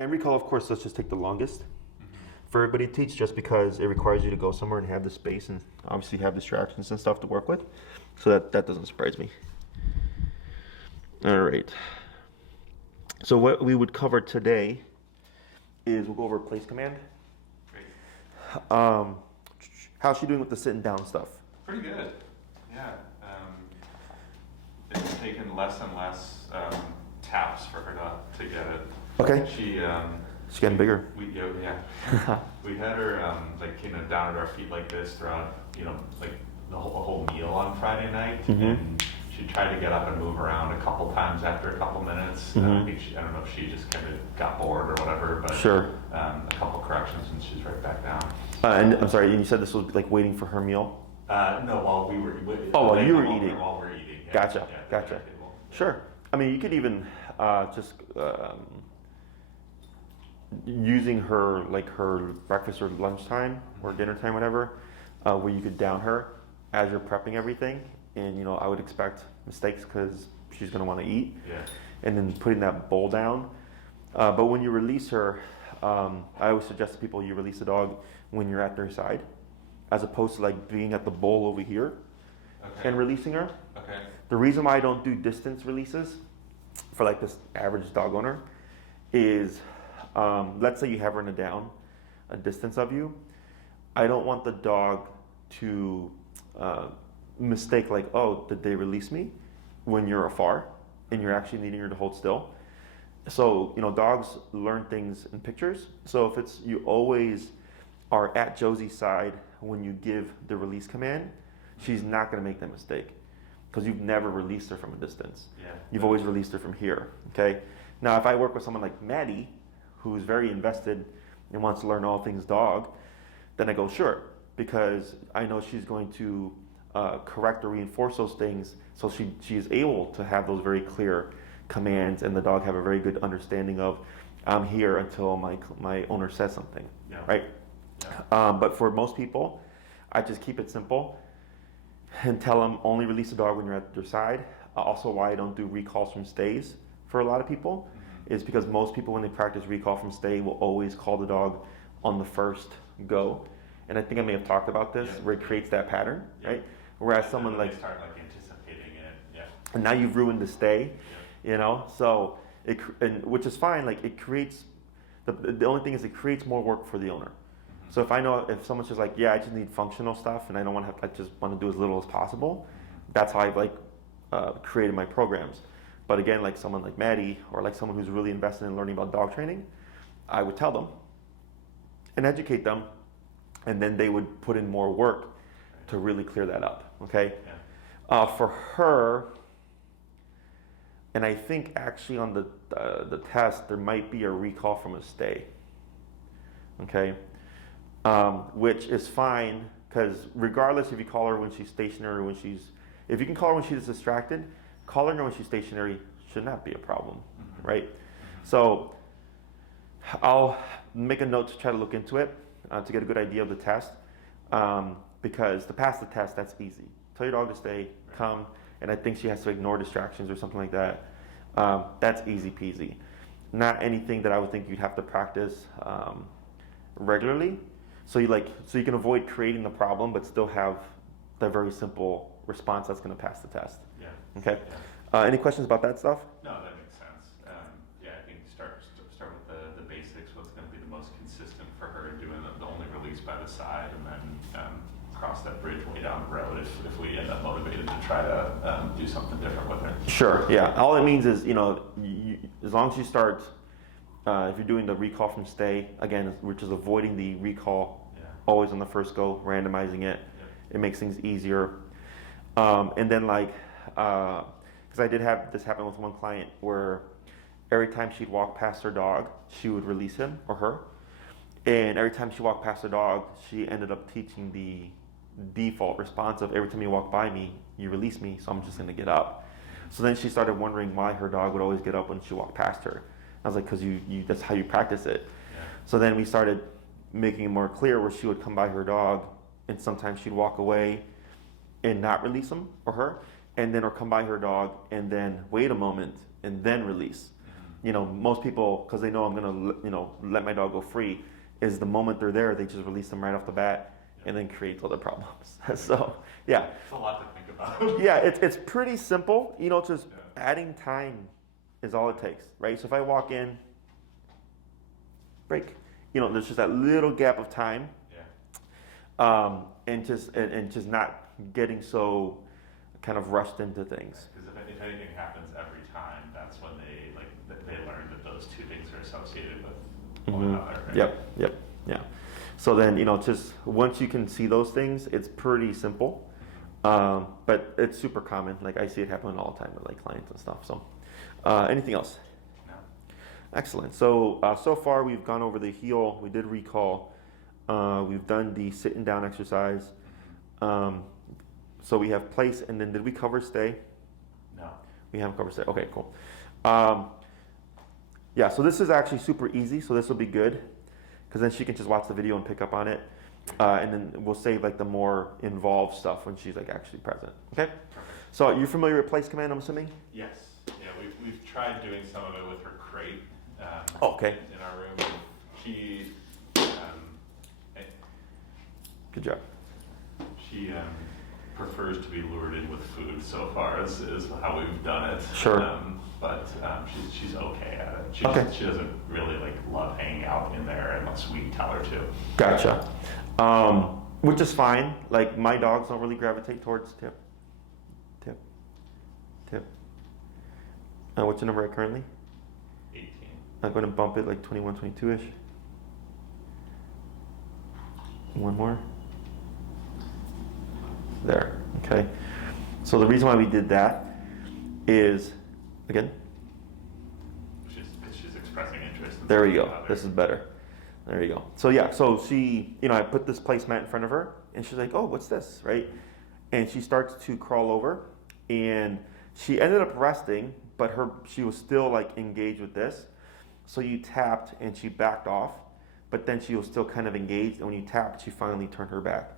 and recall, of course, let's just take the longest for everybody to teach, just because it requires you to go somewhere and have the space and obviously have distractions and stuff to work with. So that doesn't surprise me. All right. So what we would cover today is we'll go over place command. Great. How's she doing with the sitting down stuff? Pretty good. Yeah. It's taken less and less taps for her to get it. Okay. She's getting bigger. We had her like down at our feet like this throughout like the whole meal on Friday night, and she tried to get up and move around a couple times after a couple minutes. I don't know if she just kind of got bored or whatever, but sure. A couple corrections and she's right back down. And I'm sorry, you said this was like waiting for her meal? No, while we were. While you were eating. While we're eating. Yeah. Gotcha. Yeah, Gotcha. Sure. I mean, you could even just using her like her breakfast or lunchtime or dinner time, whatever, where you could down her as you're prepping everything. And I would expect mistakes because she's going to want to eat. Yeah. And then putting that bowl down. But when you release her, I always suggest to people you release a dog when you're at their side, as opposed to like being at the bowl over here and releasing her. Okay. The reason why I don't do distance releases for like this average dog owner is, let's say you have her in a distance of you. I don't want the dog to mistake like, oh, did they release me, when you're afar and you're actually needing her to hold still. So, dogs learn things in pictures. So if it's, you always are at Josie's side when you give the release command, she's not going to make that mistake because you've never released her from a distance. Yeah. You've always released her from here. Okay. Now, if I work with someone like Maddie, who's very invested and wants to learn all things dog, then I go, sure, because I know she's going to correct or reinforce those things, so she is able to have those very clear commands, and the dog have a very good understanding of, I'm here until my owner says something. Yeah. Right? Yeah. But for most people, I just keep it simple and tell them only release the dog when you're at their side. Also, why I don't do recalls from stays for a lot of people is because most people, when they practice recall from stay, will always call the dog on the first go. And I think I may have talked about this, where it creates that pattern, right? Whereas someone they like start like anticipating it, and now you've ruined the stay, So and which is fine. Like it creates the only thing is it creates more work for the owner. So if someone's just like, yeah, I just need functional stuff and I don't want to I just want to do as little as possible. That's how I've created my programs. But again, like someone like Maddie or like someone who's really invested in learning about dog training, I would tell them and educate them, and then they would put in more work to really clear that up. Okay. Yeah. For her, and I think actually on the test there might be a recall from a stay. Okay, which is fine because regardless if you call her when she's stationary or if you can call her when she's distracted, calling her when she's stationary should not be a problem, right? So I'll make a note to try to look into it to get a good idea of the test. Because to pass the test, that's easy. Tell your dog to stay, come, and I think she has to ignore distractions or something like that. That's easy peasy. Not anything that I would think you'd have to practice regularly. So you can avoid creating the problem, but still have the very simple response that's going to pass the test. Yeah. Okay. Yeah. Any questions about that stuff? No, that makes sense. I think start with the basics. What's going to be the most consistent for her, doing the only release by the side, and then cross that bridge way down the road if we end up motivated to try to do something different with her. Sure. Yeah. All it means is as long as you start, if you're doing the recall from stay again, which is avoiding the recall always on the first go, randomizing it, it makes things easier. And then because I did have this happen with one client where every time she'd walk past her dog, she would release him or her. And every time she walked past her dog, she ended up teaching the default response of every time you walk by me, you release me, so I'm just going to get up. So then she started wondering why her dog would always get up when she walked past her. I was like, because you that's how you practice it. Yeah. So then we started making it more clear where she would come by her dog and sometimes she'd walk away and not release him or her, and then or come by her dog and then wait a moment and then release. You know, most people, because they know I'm gonna, let my dog go free, is the moment they're there, they just release them right off the bat, and then create other problems. So, yeah. It's a lot to think about. Yeah, it's pretty simple. Just adding time is all it takes, right? So if I walk in, break, there's just that little gap of time, and just not getting so kind of rushed into things. Because if anything happens every time, that's when they learn that those two things are associated with one another. Right? Yep, yeah. So then, just once you can see those things, it's pretty simple. But it's super common. Like I see it happen all the time with like clients and stuff. So, anything else? No. Excellent. So far we've gone over the heel. We did recall. We've done the sitting down exercise. So we have place, and then did we cover stay? No. We haven't covered stay. Okay, cool. Yeah. So this is actually super easy. So this will be good, because then she can just watch the video and pick up on it. And then we'll save like the more involved stuff when she's like actually present. Okay. Perfect. So you're familiar with place command, I'm assuming? Yes. Yeah, we've tried doing some of it with her crate. Okay. In our room. She. Good job. She prefers to be lured in with food so far. Is how we've done it. Sure. But she's okay at it. She doesn't really love hanging out in there unless we tell her to. Gotcha. Which is fine. Like my dogs don't really gravitate towards tip. What's your number at currently? 18. I'm going to bump it like 21, 22-ish. One more. There. Okay. So the reason why we did that is, again. Because she's expressing interest. There we go. This is better. There you go. So yeah, so she, I put this placemat in front of her, and she's like, oh, what's this, right? And she starts to crawl over, and she ended up resting, but she was still like engaged with this. So you tapped, and she backed off, but then she was still kind of engaged, and when you tapped, she finally turned her back,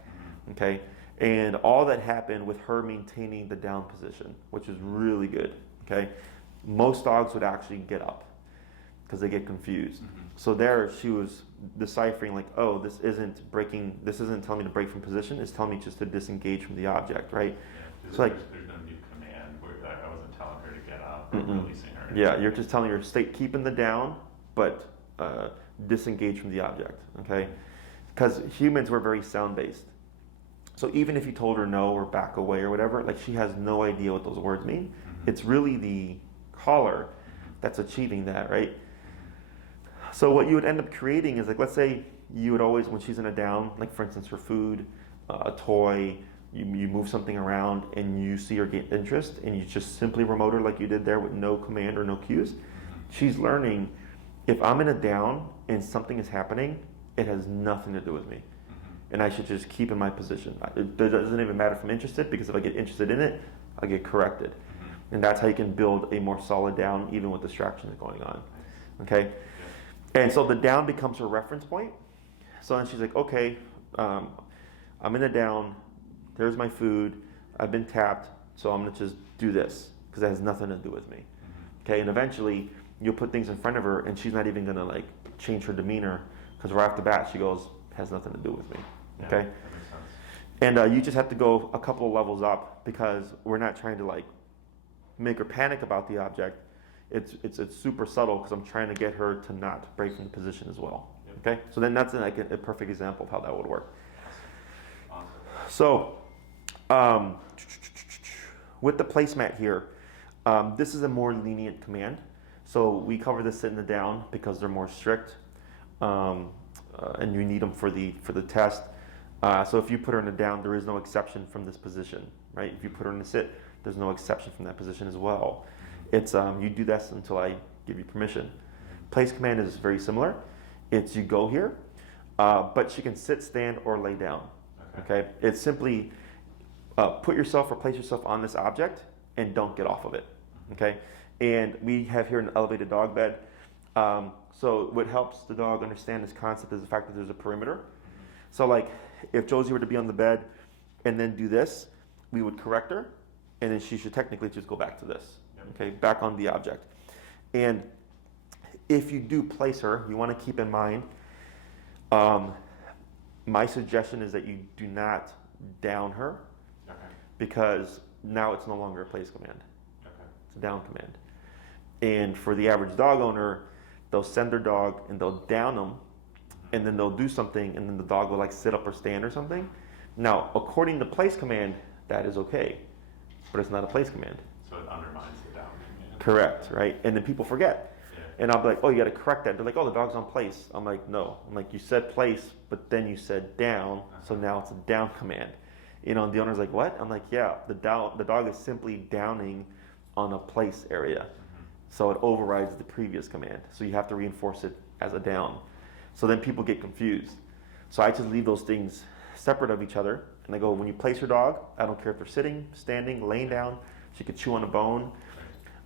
okay? And all that happened with her maintaining the down position, which is really good, okay? Most dogs would actually get up because they get confused. So there she was deciphering like, oh, this isn't telling me to break from position, it's telling me just to disengage from the object, right? Yeah, so like there's no new command where I wasn't telling her to get up or releasing her. Yeah, you're just telling her to keeping the down, but disengage from the object, okay? Because humans were very sound-based. So even if you told her no or back away or whatever, like she has no idea what those words mean. It's really the caller that's achieving that, right? So what you would end up creating is like, let's say you would always, when she's in a down, like for instance, for food, a toy, you move something around and you see her get interest and you just simply remote her like you did there with no command or no cues. She's learning, if I'm in a down and something is happening, it has nothing to do with me. And I should just keep in my position. It doesn't even matter if I'm interested, because if I get interested in it, I'll get corrected. And that's how you can build a more solid down even with distractions going on. Okay? And so the down becomes her reference point. So then she's like, okay, I'm in a down, there's my food, I've been tapped, so I'm gonna just do this, because it has nothing to do with me. Okay, and eventually you'll put things in front of her and she's not even gonna like change her demeanor, because right off the bat she goes, has nothing to do with me. Okay? Yeah, that makes sense. And you just have to go a couple of levels up, because we're not trying to like make her panic about the object. It's super subtle, because I'm trying to get her to not break from the position as well. Yep. Okay, so then that's like a perfect example of how that would work. Awesome. So with the placemat here, this is a more lenient command. So we cover this sitting down because they're more strict, and you need them for the test. So if you put her in a down, there is no exception from this position, right? If you put her in a sit, there's no exception from that position as well. It's you do this until I give you permission. Place command is very similar. It's you go here, but she can sit, stand, or lay down. Okay? It's simply put yourself or place yourself on this object and don't get off of it. Okay? And we have here an elevated dog bed. So what helps the dog understand this concept is the fact that there's a perimeter. So like if Josie were to be on the bed and then do this, we would correct her, and then she should technically just go back to this. Okay, back on the object. And If you do place her, you want to keep in mind, my suggestion is that you do not down her, Okay. because now it's no longer a place command. Okay. It's a down command. And for the average dog owner, they'll send their dog and they'll down them, and then they'll do something, and then the dog will like sit up or stand or something. Now, according to place command, that is okay, but it's not a place command. So it undermines the down command. Correct, right? And then people forget. Yeah. And I'll be like, oh, you got to correct that. They're like, oh, the dog's on place. I'm like, no. I'm like, you said place, but then you said down, so now it's a down command. You know, and the owner's like, what? I'm like, yeah, the dog is simply downing on a place area. So it overrides the previous command. So you have to reinforce it as a down. So then people get confused. So I just leave those things separate of each other. And I go, when you place your dog, I don't care if they're sitting, standing, laying down, she could chew on a bone.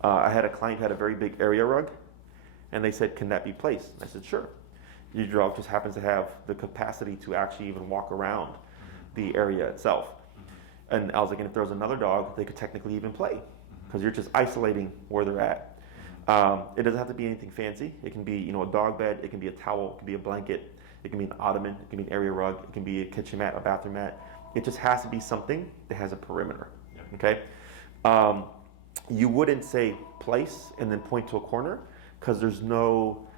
I had a client who had a very big area rug, and they said, can that be placed? And I said, sure. Your dog just happens to have the capacity to actually even walk around the area itself. And I was like, and if there was another dog, they could technically even play, because you're just isolating where they're at. It doesn't have to be anything fancy. It can be, a dog bed. It can be a towel. It can be a blanket. It can be an ottoman. It can be an area rug. It can be a kitchen mat, a bathroom mat. It just has to be something that has a perimeter. Okay. You wouldn't say place and then point to a corner, because there's no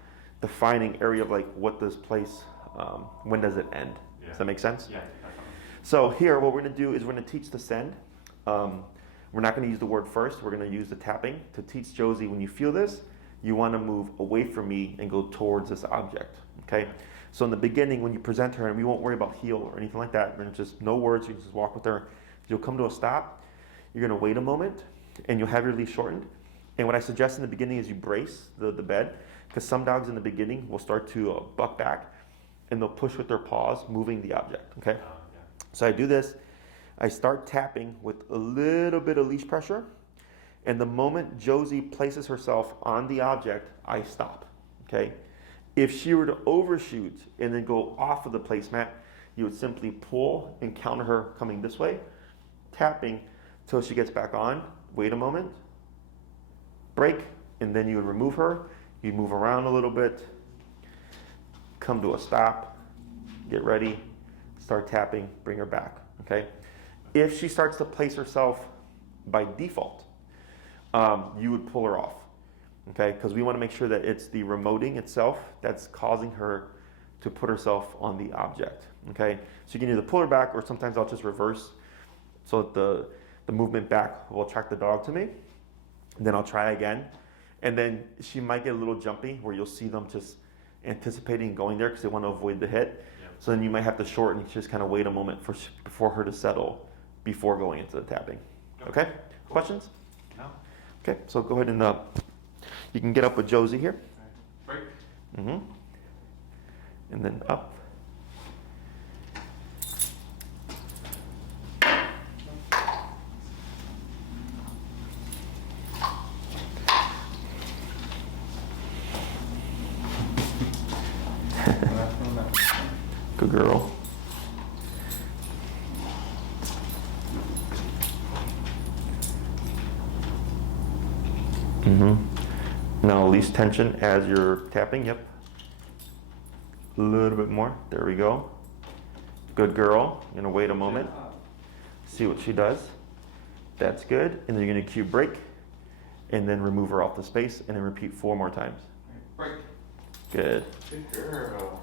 defining area of like what this place. When does it end? Yeah. Does that make sense? Yeah, definitely. So here, what we're going to do is we're going to teach the send. We're not going to use the word first. We're going to use the tapping to teach Josie, when you feel this, you want to move away from me and go towards this object. Okay? So in the beginning, when you present her, and we won't worry about heel or anything like that, and just no words, you just walk with her. You'll come to a stop. You're going to wait a moment, and you'll have your leash shortened. And what I suggest in the beginning is you brace the bed, because some dogs in the beginning will start to buck back, and they'll push with their paws, moving the object. Okay? Yeah. So I do this. I start tapping with a little bit of leash pressure, and the moment Josie places herself on the object, I stop. Okay? If she were to overshoot and then go off of the placemat, you would simply pull and counter her coming this way, tapping till she gets back on. Wait a moment, break, and then you would remove her. You'd move around a little bit, come to a stop, get ready, start tapping, bring her back. Okay? If she starts to place herself by default, you would pull her off, okay? Because we want to make sure that it's the remoting itself that's causing her to put herself on the object, okay? So you can either pull her back, or sometimes I'll just reverse so that the movement back will attract the dog to me. And then I'll try again. And then she might get a little jumpy, where you'll see them just anticipating going there because they want to avoid the hit. Yep. So then you might have to shorten, just kind of wait a moment for her to settle before going into the tapping. Okay? Questions? No. Okay, so go ahead and you can get up with Josie here. Break. Mm-hmm. And then up. Good girl. Now release tension as you're tapping. Yep. A little bit more. There we go. Good girl. You're gonna wait a moment. See what she does. That's good. And then you're gonna cue break, and then remove her off the space, and then repeat 4 more times. Break. Good. Good girl.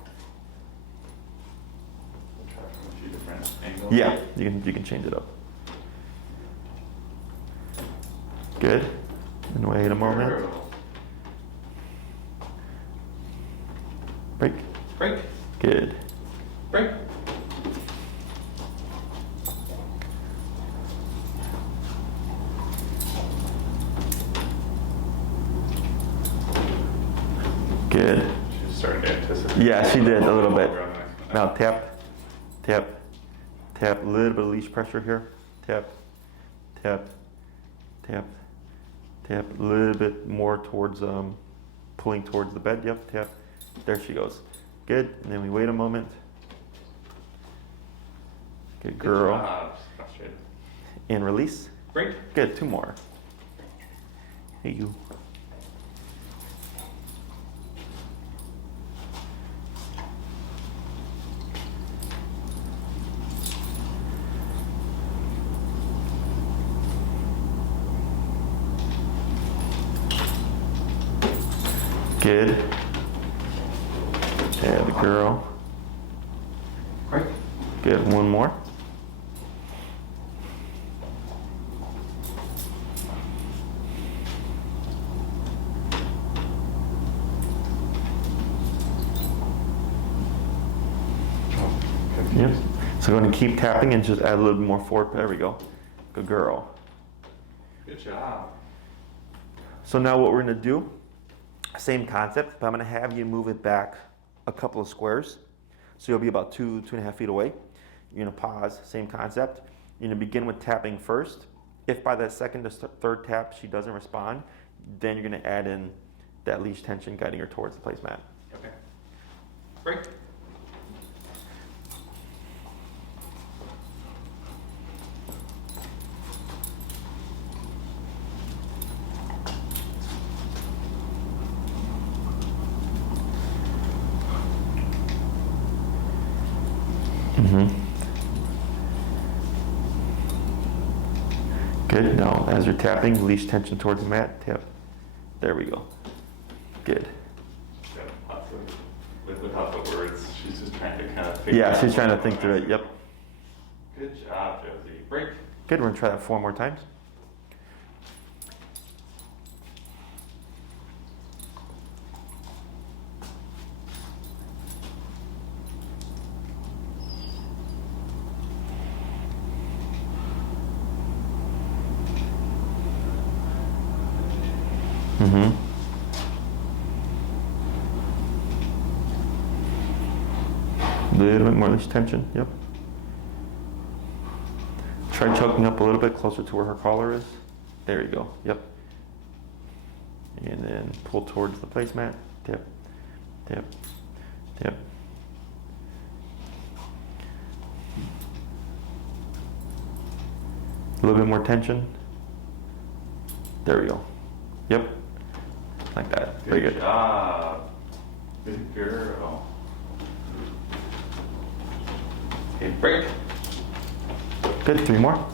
Yeah, you can change it up. Good. And wait a moment. Break. Break. Good. Break. Good. She's starting to anticipate. Yeah, she did a little bit. Now tap, tap, tap. A little bit of leash pressure here. Tap, tap, tap, tap. A little bit more towards pulling towards the bed. Yep, tap. There she goes. Good. And then we wait a moment. Good girl. Frustrated. And release. Break. Good. 2 more. Hey you. Good. Yeah, the girl. Great. Good. One more. Yep. So we're going to keep tapping and just add a little bit more forward. There we go. Good girl. Good job. So now what we're going to do, same concept, but I'm going to have you move it back a couple of squares. So you'll be about 2.5 feet away. You're going to pause, same concept. You're going to begin with tapping first. If by that second to third tap she doesn't respond, then you're going to add in that leash tension, guiding her towards the placemat. Okay. Great. Good. Now, as you're tapping, leash tension towards the mat. Tap. There we go. Good. Yeah, lots of, without the words, she's just trying to kind of figure out. Yeah, she's trying to what's think through going it. on. Yep. Good job, Josie. Break. Good. We're going to try that 4 more times. A little bit more leash tension. Yep. Try choking up a little bit closer to where her collar is. There you go. Yep. And then pull towards the placemat. Tap. Tap. Tap. A little bit more tension. There we go. Yep. Like that. Very good. Good job. Good girl. Okay, break. Good. 3 more.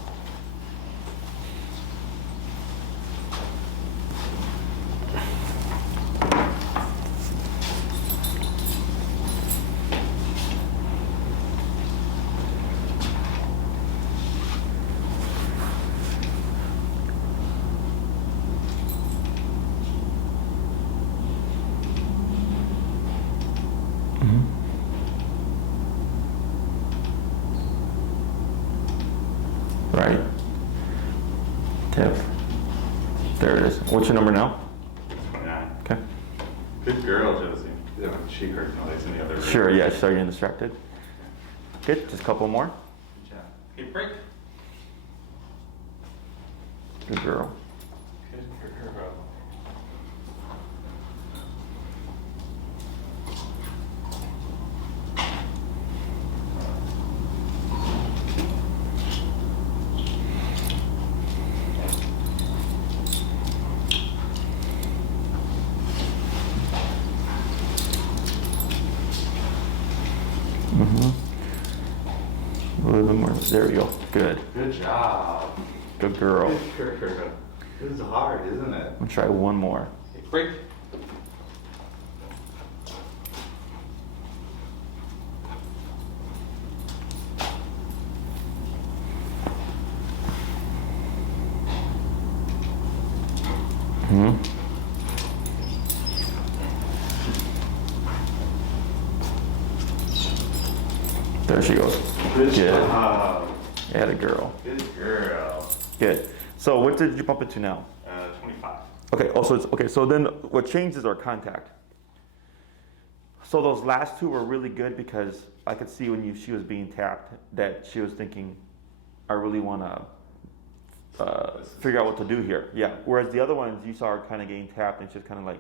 Right. Tip. There it is. What's your number now? 29. Okay. Good girl, Josie. Yeah, she heard noise in the other room. Sure, yeah, sorry getting distracted. Good, just a couple more. Good job. Okay, break. Good girl. Good girl. A little bit more. There we go. Good. Good job. Good girl. Good girl. This is hard, isn't it? I'm gonna try one more. Okay, break. There she goes. Good Good. job. Yeah, the girl. Good girl. Good. So what did you bump into now? 25. Okay. Also, okay. So then, what changes our contact? So those last 2 were really good because I could see when she was being tapped that she was thinking, I really want to figure out what to do here. Yeah. Whereas the other ones, you saw her kind of getting tapped and she's kind of like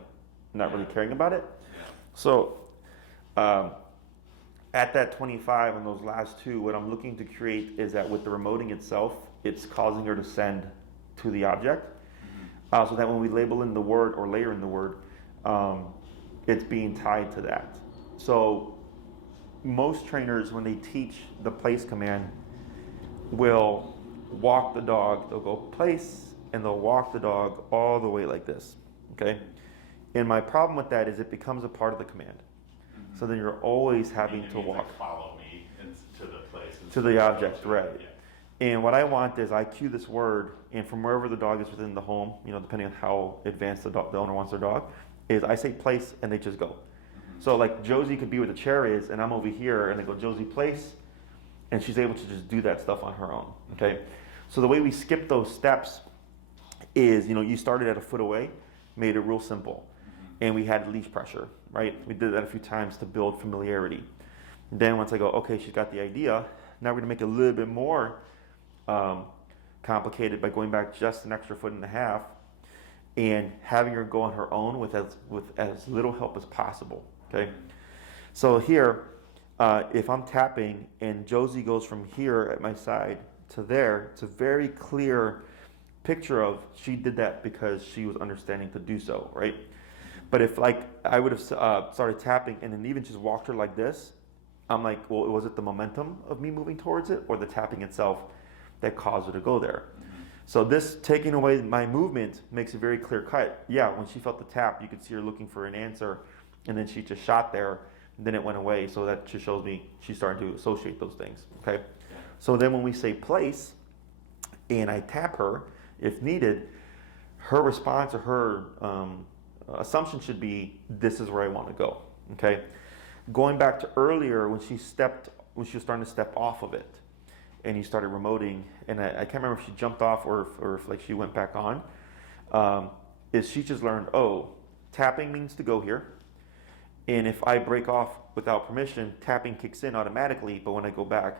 not really caring about it. Yeah. So at that 25 and those last 2, what I'm looking to create is that with the remoting itself, it's causing her to send to the object. So that when we label in the word or layer in the word, it's being tied to that. So most trainers, when they teach the place command, will walk the dog. They'll go place and they'll walk the dog all the way like this. Okay. And my problem with that is it becomes a part of the command. Mm-hmm. So then you're always having It to means, walk. like, follow me to the place. To the object, right. Yeah. And what I want is I cue this word, and from wherever the dog is within the home, depending on how advanced the owner wants their dog, is I say place, and they just go. Mm-hmm. So like Josie could be where the chair is, and I'm over here, and they go, Josie, place, and she's able to just do that stuff on her own, okay? So the way we skip those steps is, you started at a foot away, made it real simple, and we had leash pressure, right? We did that a few times to build familiarity. Then once I go, okay, she's got the idea, now we're gonna make it a little bit more complicated by going back just an extra foot and a half and having her go on her own with as little help as possible, okay? So here, if I'm tapping and Josie goes from here at my side to there, it's a very clear picture of she did that because she was understanding to do so, right? But if like I would have started tapping and then even just walked her like this, I'm like, well, was it the momentum of me moving towards it or the tapping itself that caused her to go there? Mm-hmm. So this taking away my movement makes it very clear cut. Yeah, when she felt the tap, you could see her looking for an answer, and then she just shot there, and then it went away. So that just shows me she's starting to associate those things. Okay. Yeah. So then when we say place, and I tap her, if needed, her response or her assumption should be, "This is where I want to go." Okay. Going back to earlier when she was starting to step off of it, and you started remoting, and I can't remember if she jumped off or if like she went back on, is she just learned, oh, tapping means to go here, and if I break off without permission, tapping kicks in automatically, but when I go back,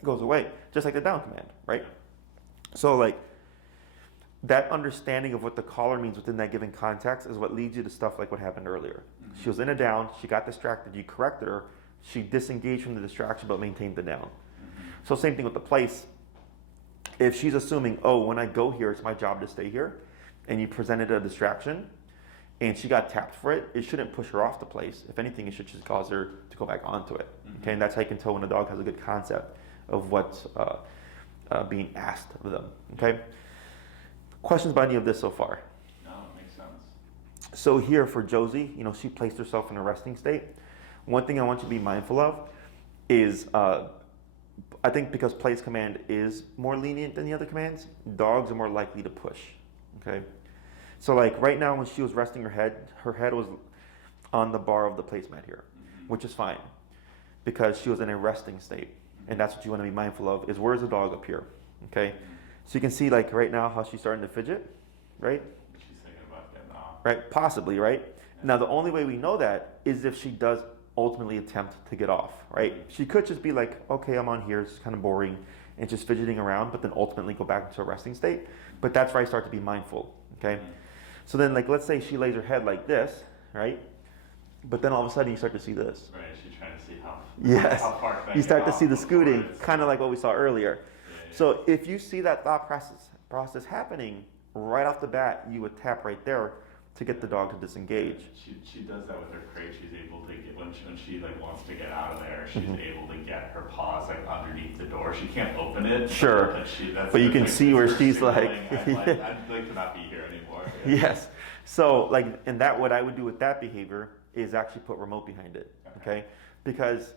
it goes away, just like the down command, right? So like that understanding of what the collar means within that given context is what leads you to stuff like what happened earlier. Mm-hmm. She was in a down, she got distracted, you corrected her, she disengaged from the distraction but maintained the down. So same thing with the place. If she's assuming, oh, when I go here, it's my job to stay here, and you presented a distraction, and she got tapped for it, it shouldn't push her off the place. If anything, it should just cause her to go back onto it. Mm-hmm. Okay, and that's how you can tell when a dog has a good concept of what's being asked of them. Okay. Questions about any of this so far? No, it makes sense. So here for Josie, she placed herself in a resting state. One thing I want you to be mindful of is I think because place command is more lenient than the other commands, dogs are more likely to push, okay? So like right now when she was resting her head was on the bar of the placemat here, which is fine because she was in a resting state. And that's what you want to be mindful of is where's the dog up here, okay? So you can see like right now how she's starting to fidget, right? She's thinking about getting off. Right, possibly, right? Yeah. Now the only way we know that is if she does ultimately attempt to get off, right? She could just be like, okay, I'm on here, it's kind of boring, and just fidgeting around, but then ultimately go back into a resting state. But that's where I start to be mindful, okay? So then like, let's say she lays her head like this, right? But then all of a sudden you start to see this. Right, she's trying to see how far back you start to see the scooting, kind of like what we saw earlier. Yeah. So if you see that thought process happening right off the bat, you would tap right there to get the dog to disengage. She does that with her crate. She's able to get when she like wants to get out of there. She's able to get her paws like underneath the door. She can't open it. Sure, but you can see where she's like, I'd like to not be here anymore. Yeah. Yes. So like, and that what I would do with that behavior is actually put remote behind it. Okay, because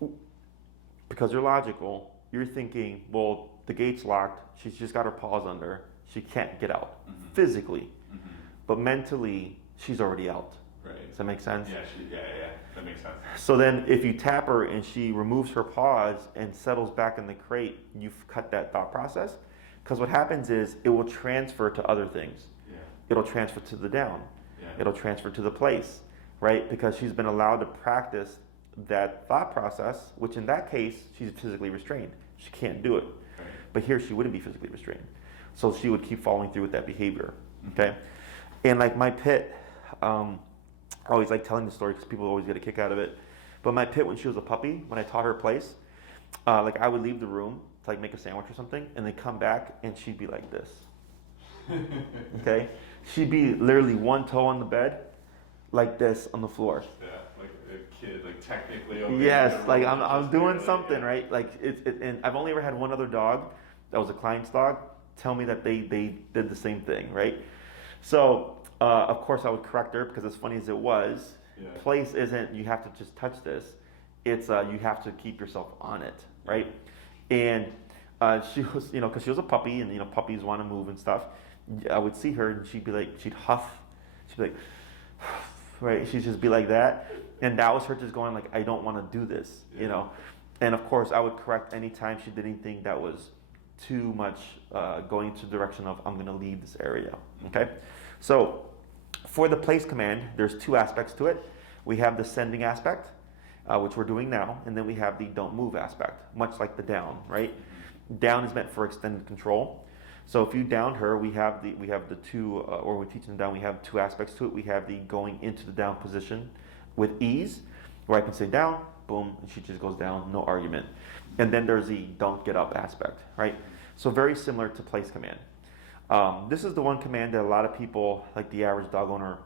you're logical. You're thinking, well, the gate's locked. She's just got her paws under. She can't get out physically. But mentally, she's already out. Right. Does that make sense? Yeah, that makes sense. So then if you tap her and she removes her paws and settles back in the crate, you've cut that thought process. Because what happens is it will transfer to other things. Yeah. It'll transfer to the down. Yeah. It'll transfer to the place, right? Because she's been allowed to practice that thought process, which in that case, she's physically restrained. She can't do it. Right. But here she wouldn't be physically restrained. So she would keep following through with that behavior, okay? And like my pit, I always like telling the story because people always get a kick out of it. But my pit, when she was a puppy, when I taught her place, like I would leave the room to like make a sandwich or something, and then come back and she'd be like this. Okay, she'd be literally one toe on the bed, like this on the floor. Yeah, like a kid, like technically. Yes, like I'm doing something right. Like and I've only ever had one other dog that was a client's dog tell me that they did the same thing, right? So of course I would correct her because as funny as it was, Yeah. place isn't you have to just touch this. It's you have to keep yourself on it, right? And she was, because she was a puppy, and puppies want to move and stuff. I would see her, and she'd huff, she'd be like, right? She'd just be like that, and that was her just going like, I don't want to do this, And of course, I would correct anytime she did anything that was too much going to the direction of I'm going to leave this area. Okay, so for the place command, there's two aspects to it. We have the sending aspect, which we're doing now, and then we have the don't move aspect, much like the down, right? Down is meant for extended control. So if you down her, we have the two, or we're teaching down, we have two aspects to it. We have the going into the down position with ease, where I can say down, boom, and she just goes down, no argument. And then there's the don't get up aspect, right? So very similar to place command. This is the one command that a lot of people, like the average dog owner,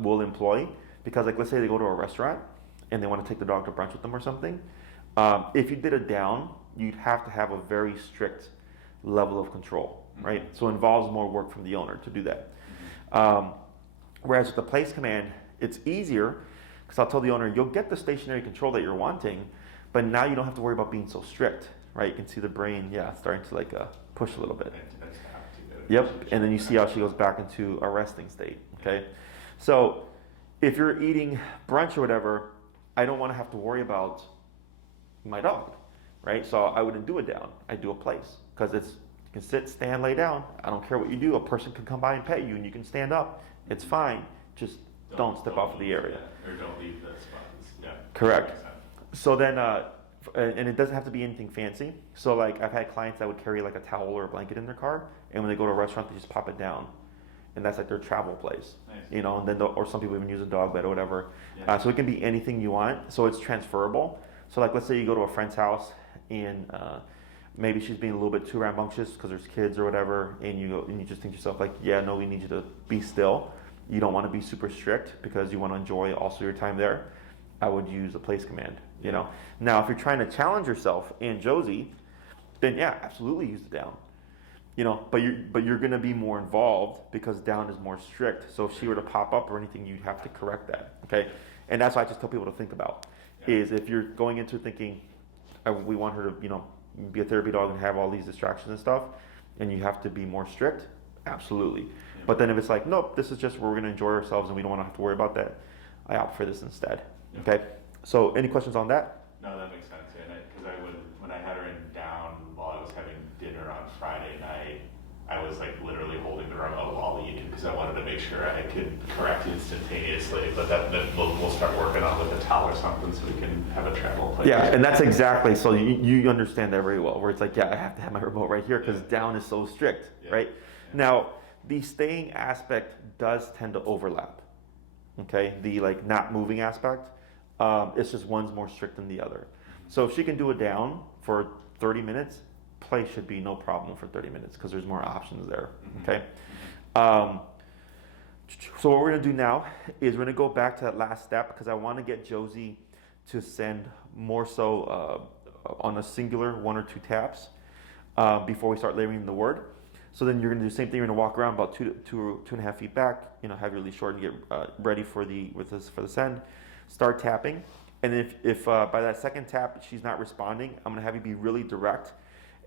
will employ, because like let's say they go to a restaurant and they want to take the dog to brunch with them or something. If you did a down, you'd have to have a very strict level of control, right? So it involves more work from the owner to do that. Whereas with the place command, it's easier because I'll tell the owner, you'll get the stationary control that you're wanting, but now you don't have to worry about being so strict, right? You can see the brain, starting to like push a little bit. Yep, and then you see how she goes back into a resting state, okay? So if you're eating brunch or whatever, I don't want to have to worry about my dog, right? So I wouldn't do a down, I do a place, because you can sit, stand, lay down. I don't care what you do. A person can come by and pet you, and you can stand up. It's fine. Just don't step off of the area. Or don't leave the spot. Yeah. Correct. So then, and it doesn't have to be anything fancy. So like I've had clients that would carry like a towel or a blanket in their car, and when they go to a restaurant, they just pop it down, and that's like their travel place. Nice. And then or some people even use a dog bed or whatever. Yeah. So it can be anything you want. So it's transferable. So like let's say you go to a friend's house and maybe she's being a little bit too rambunctious because there's kids or whatever, and you just think to yourself like, yeah, no, we need you to be still. You don't want to be super strict because you want to enjoy also your time there. I would use a place command. Now if you're trying to challenge yourself and Josie, then yeah, absolutely use the down. But you're going to be more involved because down is more strict. So if she were to pop up or anything, you'd have to correct that. Okay, and that's what I just tell people to think about. Is if you're going into thinking, we want her to, be a therapy dog and have all these distractions and stuff, and you have to be more strict, absolutely. Yeah. But then if it's like, nope, this is just where we're going to enjoy ourselves and we don't want to have to worry about that, I opt for this instead. Yeah. Okay. So any questions on that? No, that makes sense. Because when I had her in down while I was having dinner on Friday night, I was like literally holding the remote while eating because I wanted to make sure I could correct instantaneously. But that we'll start working on with a towel or something so we can have a travel play. Yeah, and that's exactly, so you understand that very well, where it's like, yeah, I have to have my remote right here because down is so strict, right? Yeah. Now, the staying aspect does tend to overlap, okay? The like not moving aspect, it's just one's more strict than the other. So if she can do a down for 30 minutes, play should be no problem for 30 minutes because there's more options there, okay? So what we're going to do now is we're going to go back to that last step because I want to get Josie to send more so on a singular 1 or 2 taps before we start layering the word. So then you're going to do the same thing. You're going to walk around about 2.5 feet back, have your leash short and get ready for the send. Start tapping. And if by that second tap she's not responding, I'm going to have you be really direct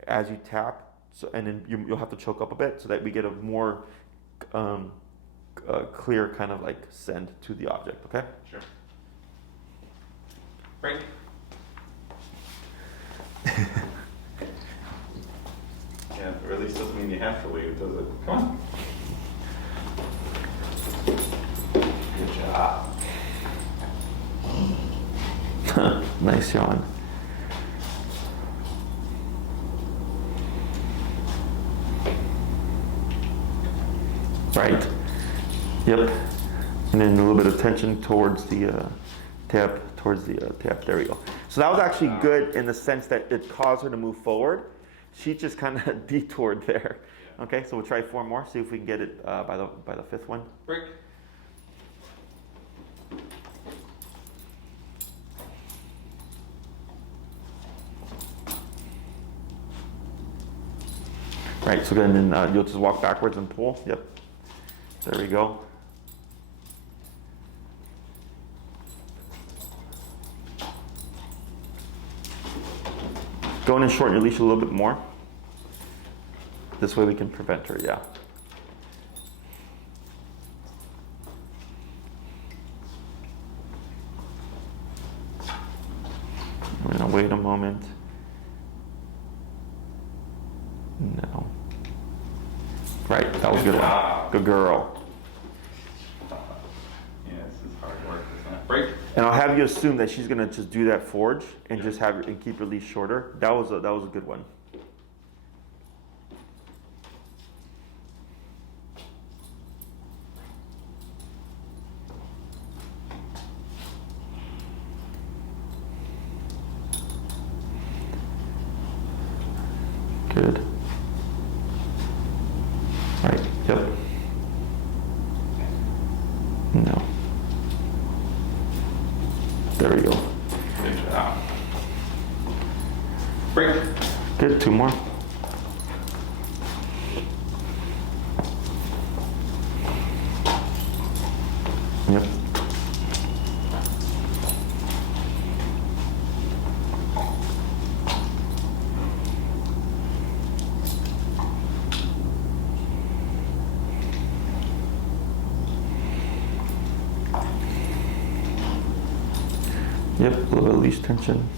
as you tap. So, and then you'll have to choke up a bit so that we get a more clear kind of like send to the object, okay? Sure. Break. Yeah, or at least doesn't mean you have to leave, does it? Come on. Good job. Nice yawn. Right. Yep. And then a little bit of tension towards the tap. There we go. So that was actually good in the sense that it caused her to move forward. She just kind of detoured there. Okay, so we'll try 4 more. See if we can get it by the 5th one. Break. Right. So then you'll just walk backwards and pull. Yep. There we go. Go in and shorten your leash a little bit more. This way we can prevent her, yeah. We're gonna wait a moment. No. Right, that was a good one. Good girl. Yeah, this is hard work, isn't it? Break. And I'll have you assume that she's gonna just do that forge and just have and keep her leash shorter. That was a good one. Good. Right, yep. No. There we go. Good job. Break. Good, 2 more. Yep. Yep, a little bit of leash tension.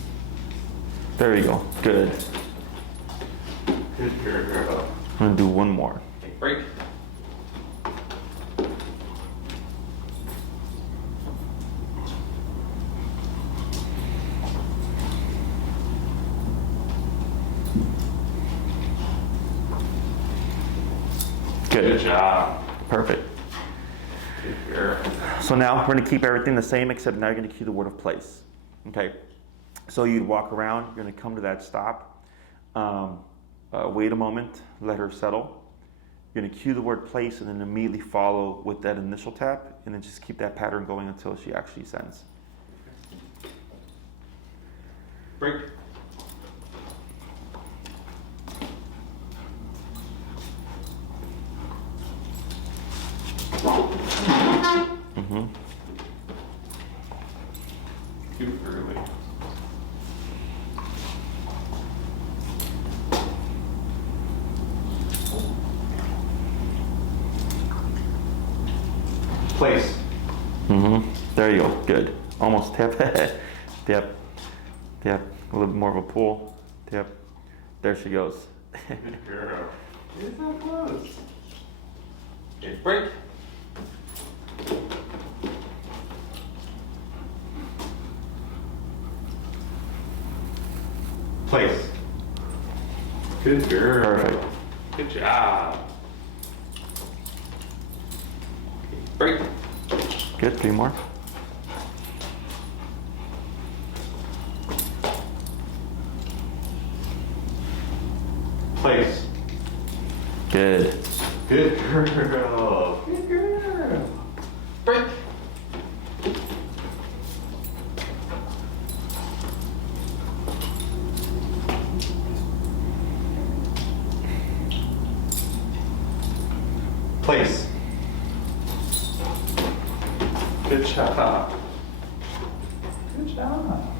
There you go. Good. Good girl. I'm gonna do 1 more. Take break. Good job. Perfect. Good girl. So now we're gonna keep everything the same, except now you're gonna cue the word of place. Okay. So you'd walk around, you're gonna come to that stop, wait a moment, let her settle. You're gonna cue the word place and then immediately follow with that initial tap, and then just keep that pattern going until she actually sends. Break. Mm-hmm. Too early. Place. Mm-hmm. There you go. Good. Almost tap. Tap. Tap. A little bit more of a pull. Tap. There she goes. Good girl. You're so close. Okay, break. Place. Good girl. Perfect. Good job. Okay, break. Good. 3 more. Place. Good. Good girl. Good girl. Break. Place. Good job. Good job.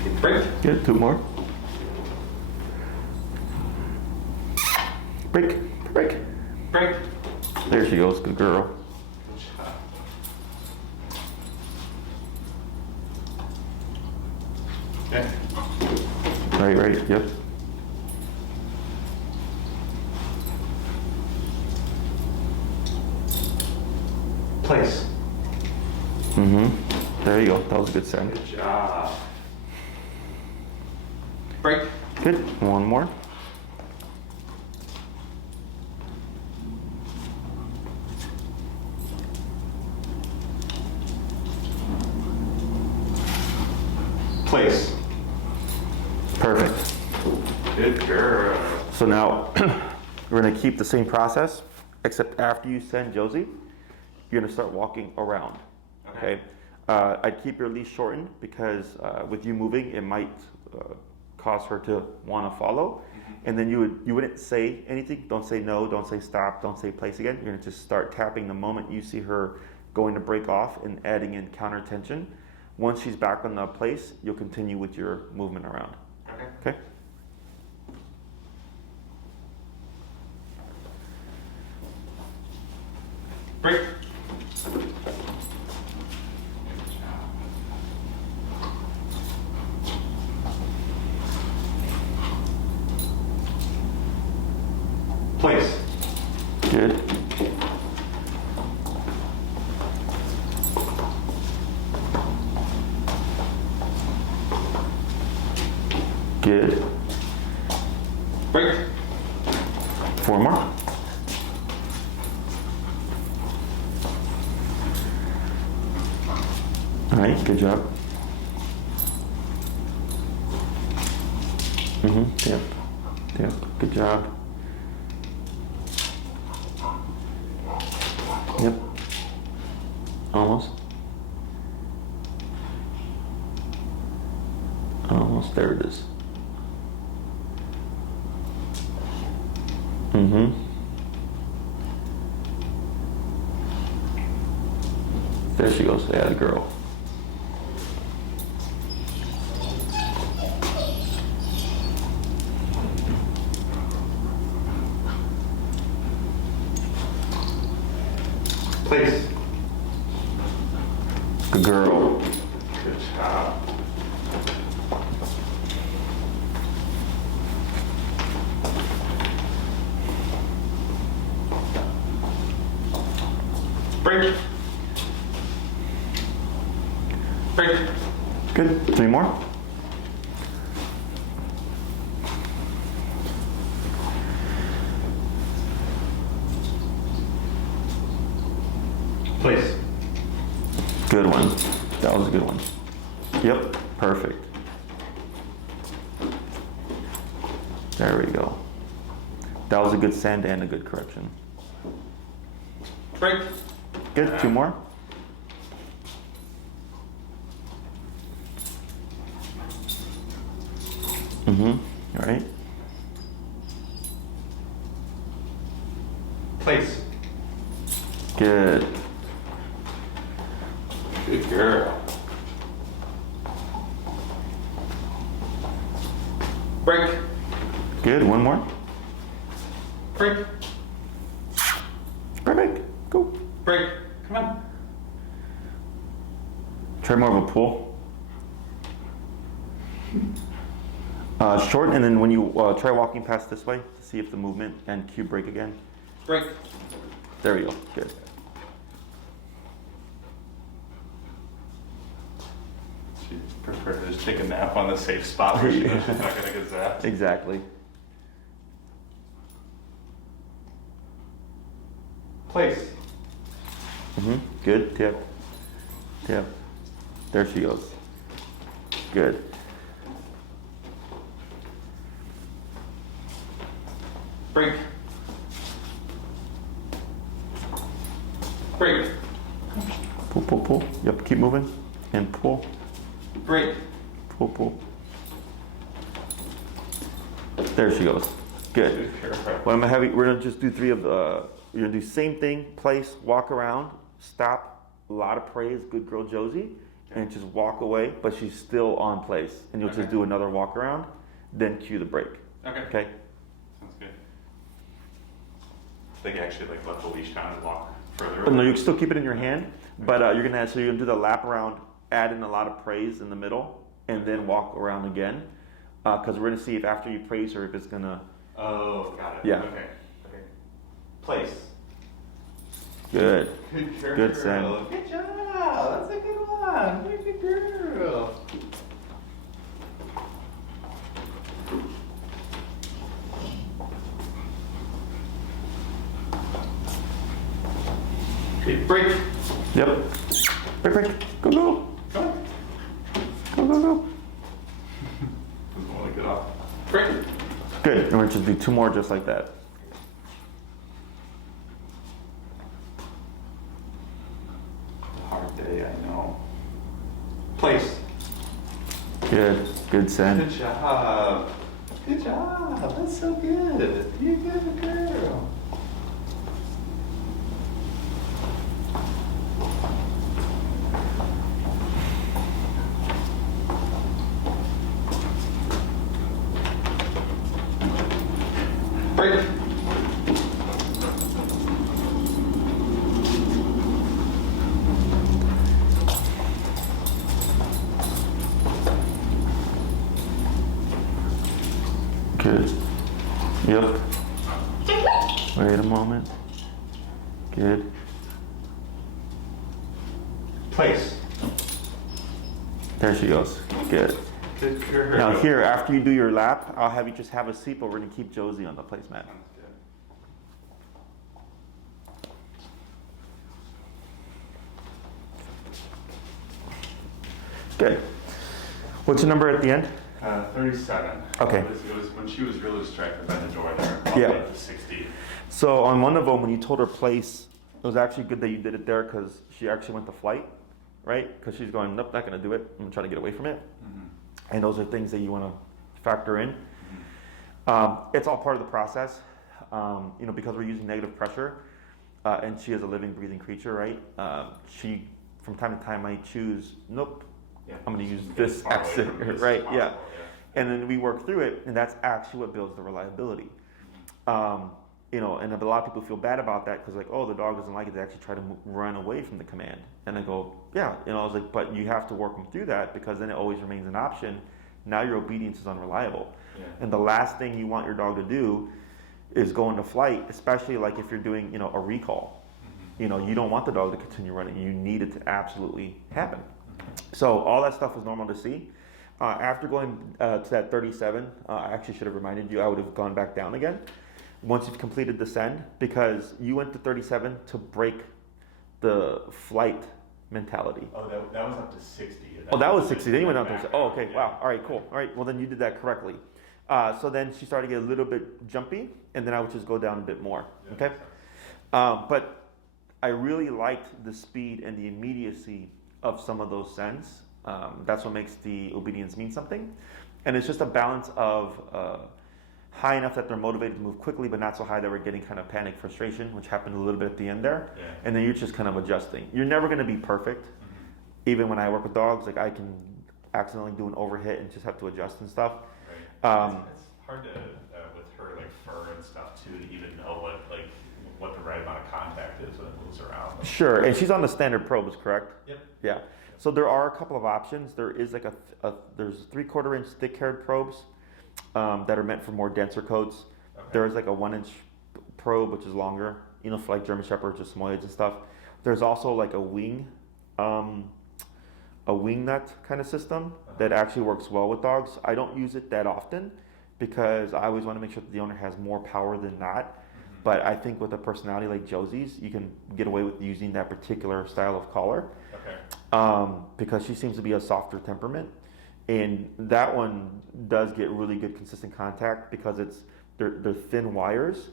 Okay, break. Good. 2 more. Break. Break. Break. There she goes. Good girl. Good job. Okay. Right. Right. Yep. Place. Mm-hmm. There you go. That was a good send. Good job. Break. Good. 1 more. Place. Perfect. Good girl. So now we're gonna keep the same process, except after you send Josie, you're gonna start walking around. Okay. I'd keep your leash shortened because with you moving, it might cause her to want to follow. And then you wouldn't say anything. Don't say no, don't say stop, don't say place again. You're gonna just start tapping the moment you see her going to break off and adding in counter tension. Once she's back on the place, you'll continue with your movement around. Okay? Break. Place. Good. Good. Break. 4 more. All right, good job. Yep. Yep, good job. Yep. Almost. Almost, there it is. There she goes, yeah, the girl. Place. Good girl. Good job. Break. Break. Good, 3 more. Place. Good one. That was a good one. Yep, perfect. There we go. That was a good send and a good correction. Break. Good, 2 more. All right. Place. Good. Good girl. Break. Good, 1 more. Break. Perfect. Go. Break. Come on. Try more of a pull. Short, and then when you try walking past this way to see if the movement and cue break again. Break. There we go. Good. She preferred to just take a nap on the safe spot where she knows she's not gonna get zapped. Exactly. Place. Good. Tip. Tip. There she goes. Good. Break. Break. Pull, pull, pull. Yep, keep moving. And pull. Break. Pull, pull. There she goes. Good. Well, I'm gonna have you, we're gonna just do 3 of the, you're gonna do same thing, place, walk around, stop, a lot of praise, good girl Josie, and just walk away, but she's still on place. And you'll just do another walk around, then cue the break. Okay? Sounds good. They can actually like let the leash down and walk further. No, you can still keep it in your hand, but you're gonna do the lap around, add in a lot of praise in the middle, and then walk around again. Because we're gonna see if after you praise her, if it's gonna. Oh, got it. Yeah. Okay. Place. Good. Good girl. Good send. Good job. That's a good one. Good girl. Okay, break. Yep. Break, break. Go, go. Come on. Go, go, go. Doesn't want to get off. Break. Good. And we're just do 2 more just like that. Hard day, I know. Place. Good send. Good job. Good job. That's so good. You're good, girl. Break. Good. Yep. Wait a moment. Good. Place. There she goes. Good. Good girl. Now here, after you do your lap, I'll have you just have a seat, but we're gonna keep Josie on the placemat. Good. What's your number at the end? 37. Okay. It was when she was really distracted by the door there. Yeah. Up to 60. So on one of them, when you told her place, it was actually good that you did it there because she actually went to flight, right? Because she's going, nope, not going to do it. I'm trying to get away from it. Mm-hmm. And those are things that you want to factor in. Mm-hmm. It's all part of the process, because we're using negative pressure, and she is a living, breathing creature, right? She, from time to time, might choose, nope, Yeah. I'm going to use Just this as far away exit, from it as right? possible, Yeah. And then we work through it, and that's actually what builds the reliability. And a lot of people feel bad about that because, like, oh, the dog doesn't like it. They actually try to run away from the command. And I go, yeah. I was like, but you have to work them through that because then it always remains an option. Now your obedience is unreliable. Yeah. And the last thing you want your dog to do is go into flight, especially like if you're doing, a recall. Mm-hmm. You don't want the dog to continue running. You need it to absolutely happen. So all that stuff is normal to see. After going to that 37, I actually should have reminded you, I would have gone back down again once you've completed the send because you went to 37 to break the flight mentality. Oh, that was up to 60. That was 60. Then you went down to 60. Oh, okay. Yeah. Wow. All right, cool. All right. Well, then you did that correctly. So then she started to get a little bit jumpy, and then I would just go down a bit more. Yeah, Okay. But I really liked the speed and the immediacy of some of those sends. That's what makes the obedience mean something. And it's just a balance of high enough that they're motivated to move quickly, but not so high that we're getting kind of panic frustration, which happened a little bit at the end there. Yeah. And then you're just kind of adjusting. You're never going to be perfect. Mm-hmm. Even when I work with dogs, like I can accidentally do an overhit and just have to adjust and stuff. Right. It's hard to, with her like fur and stuff too, to even know what the right amount of contact is when it moves around. Sure, and she's on the standard probes, correct? Yep. Yeah. So there are a couple of options. There is like there's 3/4 inch thick-haired probes that are meant for more denser coats. Okay. There is like a 1 inch probe, which is longer, for like German Shepherds or Samoyeds and stuff. There's also like a wing nut kind of system that actually works well with dogs. I don't use it that often because I always want to make sure that the owner has more power than not. But I think with a personality like Josie's, you can get away with using that particular style of collar. Okay. Because she seems to be a softer temperament. And that one does get really good consistent contact because they're thin wires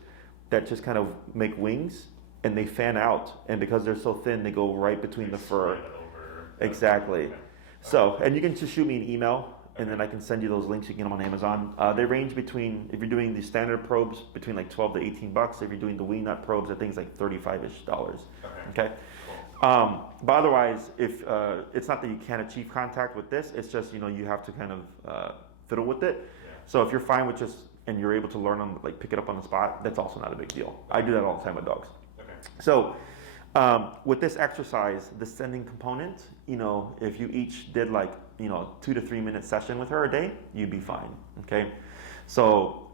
that just kind of make wings and they fan out. And because they're so thin, they go right between the fur. Slide it over. Exactly. Okay. So, and you can just shoot me an email and then I can send you those links. You can get them on Amazon. They range between, if you're doing the standard probes, between like $12 to $18. If you're doing the wing nut probes, I think it's like $35-ish. Okay. Cool. But otherwise, if it's not that you can't achieve contact with this, it's just you have to kind of fiddle with it. Yeah. So if you're fine with just and you're able to learn them, like pick it up on the spot, that's also not a big deal. I do that all the time with dogs. Okay. So with this exercise, the sending component, if you each did like 2 to 3 minute session with her a day, you'd be fine. Okay. So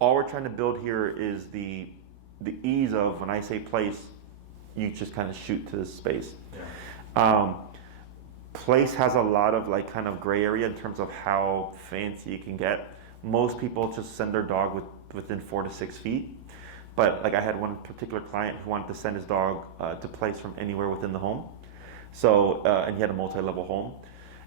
all we're trying to build here is the ease of when I say place. You just kind of shoot to this space. Yeah. Place has a lot of like kind of gray area in terms of how fancy you can get. Most people just send their dog within 4 to 6 feet. But like I had one particular client who wanted to send his dog to place from anywhere within the home. So and he had a multi-level home,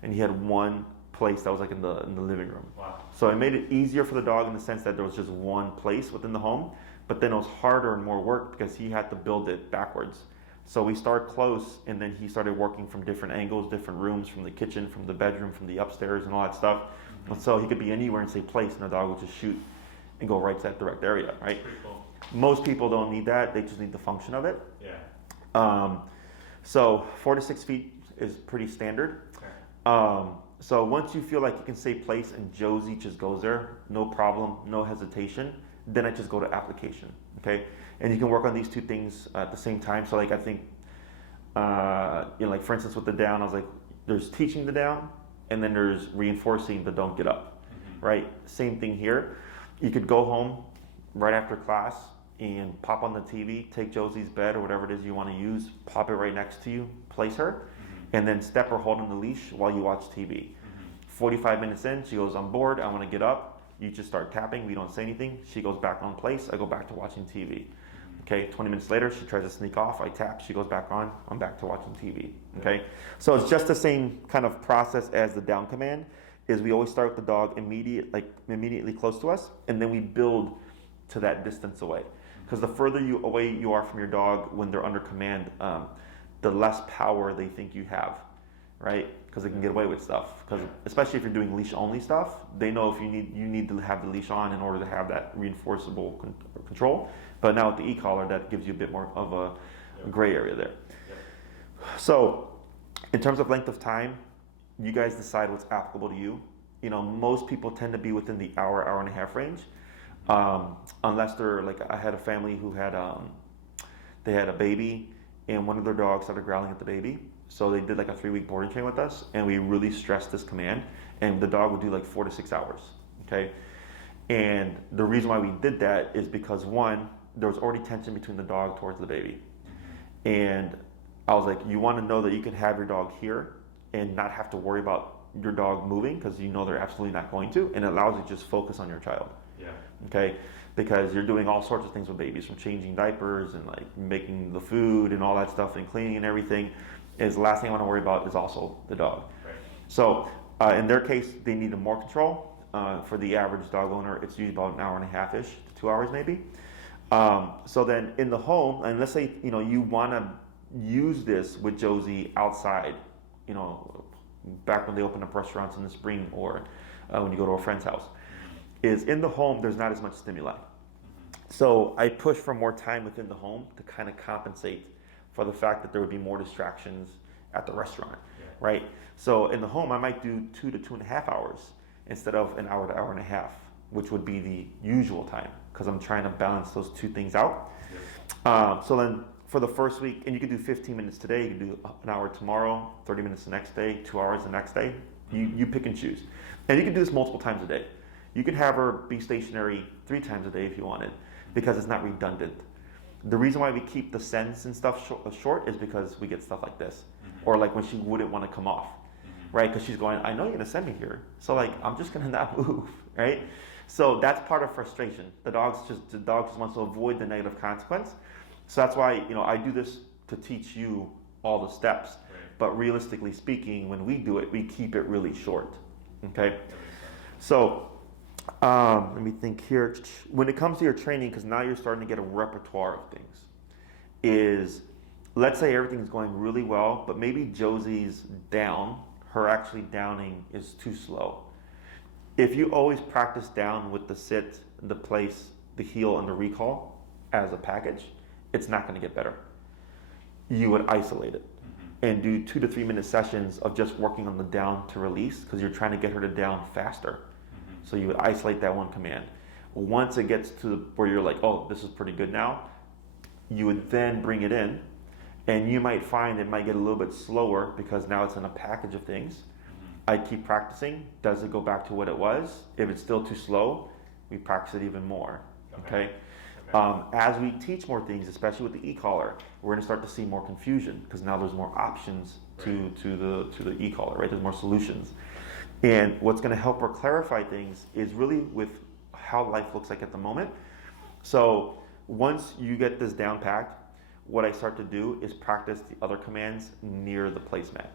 and he had one place that was like in the living room. Wow. So it made it easier for the dog in the sense that there was just one place within the home. But then it was harder and more work because he had to build it backwards. So we started close, and then he started working from different angles, different rooms, from the kitchen, from the bedroom, from the upstairs, and all that stuff. And so he could be anywhere and say place, and the dog would just shoot and go right to that direct area, right? Pretty cool. Most people don't need that. They just need the function of it. Yeah. So 4 to 6 feet is pretty standard. Okay. So once you feel like you can say place and Josie just goes there, no problem, no hesitation, then I just go to application, okay? And you can work on these two things at the same time. So like I think, like for instance with the down, I was like, there's teaching the down, and then there's reinforcing the don't get up, right? Same thing here. You could go home right after class and pop on the TV, take Josie's bed or whatever it is you want to use, pop it right next to you, place her, and then step or hold on the leash while you watch TV. 45 minutes in, she goes, I'm bored, I want to get up. You just start tapping, we don't say anything. She goes back on place, I go back to watching TV. Okay, 20 minutes later, she tries to sneak off, I tap, she goes back on, I'm back to watching TV. Okay, so it's just the same kind of process as the down command, is we always start with the dog immediately close to us, and then we build to that distance away. Because the further away you are from your dog when they're under command, the less power they think you have, right? Because they can get away with stuff. Because especially if you're doing leash only stuff, they know if you need to have the leash on in order to have that reinforceable control. But now with the e-collar, that gives you a bit more of a gray area there. So in terms of length of time, you guys decide what's applicable to you. You know, most people tend to be within the hour and a half range. Unless they're like, I had a family who had they had a baby, and one of their dogs started growling at the baby, so they did like a 3-week boarding train with us, and we really stressed this command, and the dog would do like 4 to 6 hours. Okay, and the reason why we did that is because one, there was already tension between the dog towards the baby, and I was like, you want to know that you can have your dog here and not have to worry about your dog moving, because you know they're absolutely not going to, and it allows you to just focus on your child. Yeah. Okay, because you're doing all sorts of things with babies, from changing diapers and like making the food and all that stuff and cleaning and everything. Is the last thing I want to worry about is also the dog. Right. So in their case, they needed more control. For the average dog owner, it's usually about an hour and a half-ish to 2 hours maybe. So then in the home, and let's say you want to use this with Josie outside, back when they open up restaurants in the spring, or when you go to a friend's house. Is in the home, there's not as much stimuli. So I push for more time within the home to kind of compensate for the fact that there would be more distractions at the restaurant, right? So in the home, I might do 2 to 2.5 hours instead of an hour to hour and a half, which would be the usual time, because I'm trying to balance those two things out. So then for the first week, and you can do 15 minutes today, you can do an hour tomorrow, 30 minutes the next day, 2 hours the next day. You pick and choose. And you can do this multiple times a day. You can have her be stationary 3 times a day if you wanted, because it's not redundant. The reason why we keep the sends and stuff short is because we get stuff like this, or like when she wouldn't want to come off, right? Because she's going, I know you're gonna send me here, so like I'm just gonna not move, right? So that's part of frustration. The dog just wants to avoid the negative consequence. So that's why I do this to teach you all the steps. Right. But realistically speaking, when we do it, we keep it really short. Okay, so. Let me think here. When it comes to your training, because now you're starting to get a repertoire of things, is let's say everything's going really well, but maybe Josie's down, her actually downing is too slow. If you always practice down with the sit, the place, the heel, and the recall as a package, it's not going to get better. You would isolate it and do 2 to 3 minute sessions of just working on the down to release, because you're trying to get her to down faster. So you would isolate that one command. Once it gets to where you're like, oh, this is pretty good now, you would then bring it in, and you might find it might get a little bit slower because now it's in a package of things. I keep practicing. Does it go back to what it was? If it's still too slow, we practice it even more. Okay. As we teach more things, especially with the e-collar, we're going to start to see more confusion, because now there's more options to the e-collar, right? There's more solutions. And what's going to help her clarify things is really with how life looks like at the moment. So once you get this down packed, what I start to do is practice the other commands near the placemat.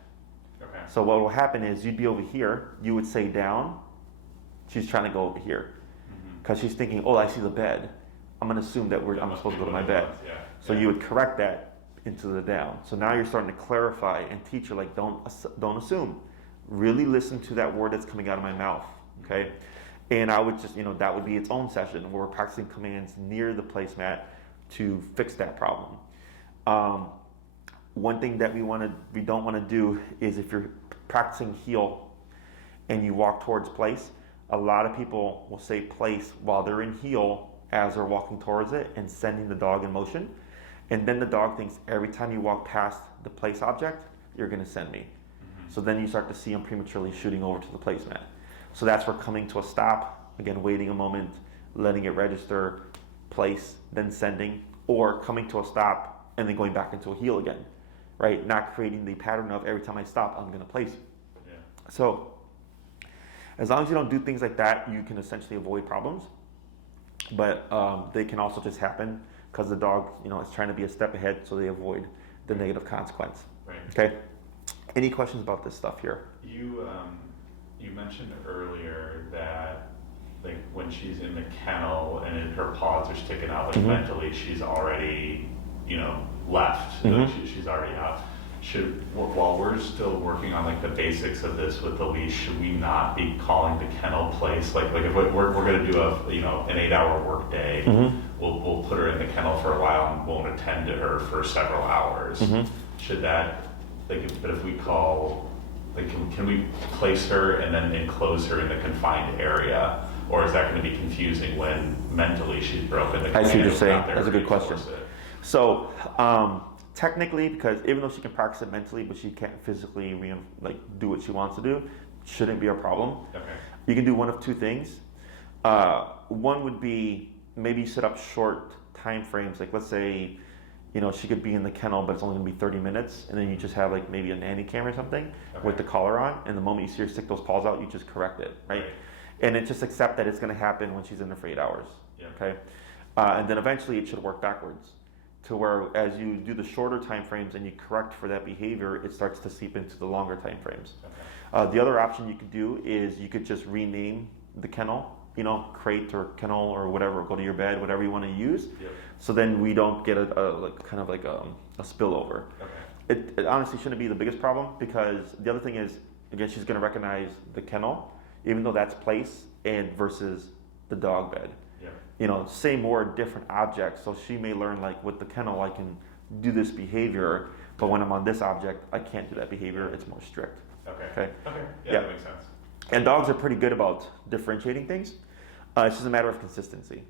Okay. So what will happen is you'd be over here, you would say down, she's trying to go over here. Because she's thinking, oh, I see the bed. I'm going to assume that I'm supposed to go to my bed. Yeah. So you would correct that into the down. So now you're starting to clarify and teach her, like, don't assume. Really listen to that word that's coming out of my mouth, okay? And I would just, that would be its own session where we're practicing commands near the placemat to fix that problem. One thing that we don't want to do is if you're practicing heel and you walk towards place, a lot of people will say place while they're in heel as they're walking towards it and sending the dog in motion. And then the dog thinks every time you walk past the place object, you're going to send me. So then you start to see them prematurely shooting over to the placemat. So that's where coming to a stop, again, waiting a moment, letting it register, place, then sending, or coming to a stop and then going back into a heel again, right? Not creating the pattern of every time I stop, I'm going to place. Yeah. So as long as you don't do things like that, you can essentially avoid problems. But they can also just happen because the dog, is trying to be a step ahead, so they avoid the negative consequence. Right. Okay. Any questions about this stuff here? You mentioned earlier that like when she's in the kennel and her paws are sticking out, like mentally she's already, left. She's already out. While we're still working on like the basics of this with the leash, should we not be calling the kennel place? Like if we're going to do an 8-hour work day, we'll put her in the kennel for a while and won't attend to her for several hours. Should that, but if we call, can we place her and then enclose her in the confined area? Or is that going to be confusing when mentally she's broken? I see what you're saying. That's a good question. So, technically, because even though she can practice it mentally, but she can't physically do what she wants to do, shouldn't be a problem. Okay. You can do one of two things. One would be maybe set up short time frames. Like let's say, she could be in the kennel, but it's only going to be 30 minutes, and then you just have like maybe a nanny cam or something with the collar on, and the moment you see her stick those paws out, you just correct it, right? And then just accept that it's going to happen when she's in there for 8 hours. Okay. And then eventually it should work backwards to where as you do the shorter time frames and you correct for that behavior, it starts to seep into the longer time frames. Okay. The other option you could do is you could just rename the kennel, crate or kennel or whatever, go to your bed, whatever you want to use. Yep. So then we don't get a spillover. Okay. It honestly shouldn't be the biggest problem because the other thing is, again, she's going to recognize the kennel, even though that's place and versus the dog bed. Yeah. Same word, different objects. So she may learn like with the kennel, I can do this behavior, but when I'm on this object, I can't do that behavior. It's more strict. Okay. Yeah, that makes sense. And dogs are pretty good about differentiating things. It's just a matter of consistency.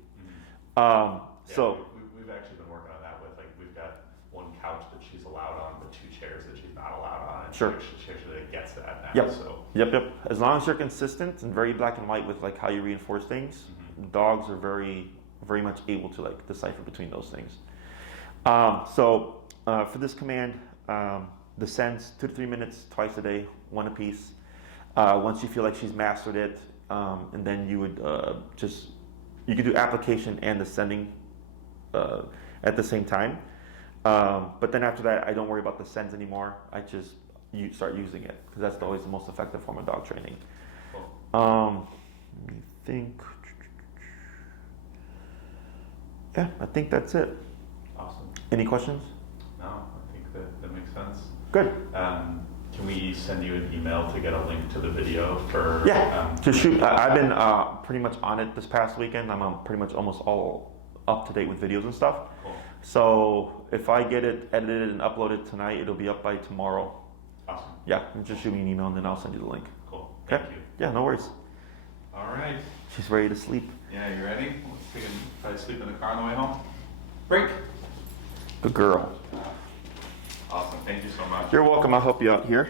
So we've actually been working on that with we've got one couch that she's allowed on, but 2 chairs that she's not allowed on. And sure. She actually gets that now. Yep. So. Yep. As long as you're consistent and very black and white with how you reinforce things, dogs are very, very much able to decipher between those things. For this command, the sends 2 to 3 minutes twice a day, 1 apiece. Once you feel like she's mastered it, and then you would you could do application and the sending at the same time. But then after that, I don't worry about the sends anymore. You start using it because that's always the most effective form of dog training. Cool. Let me think. Yeah, I think that's it. Awesome. Any questions? No, I think that makes sense. Good. Can we send you an email to get a link to the video for? Yeah, to shoot. I've been pretty much on it this past weekend. I'm pretty much almost all up to date with videos and stuff. Cool. So if I get it edited and uploaded tonight, it'll be up by tomorrow. Awesome. Yeah, just shoot me an email and then I'll send you the link. Cool. Okay. Thank you. Yeah, no worries. All right. She's ready to sleep. Yeah, you ready? We can try to sleep in the car on the way home. Break. Good girl. Awesome. Thank you so much. You're welcome. I'll help you out here.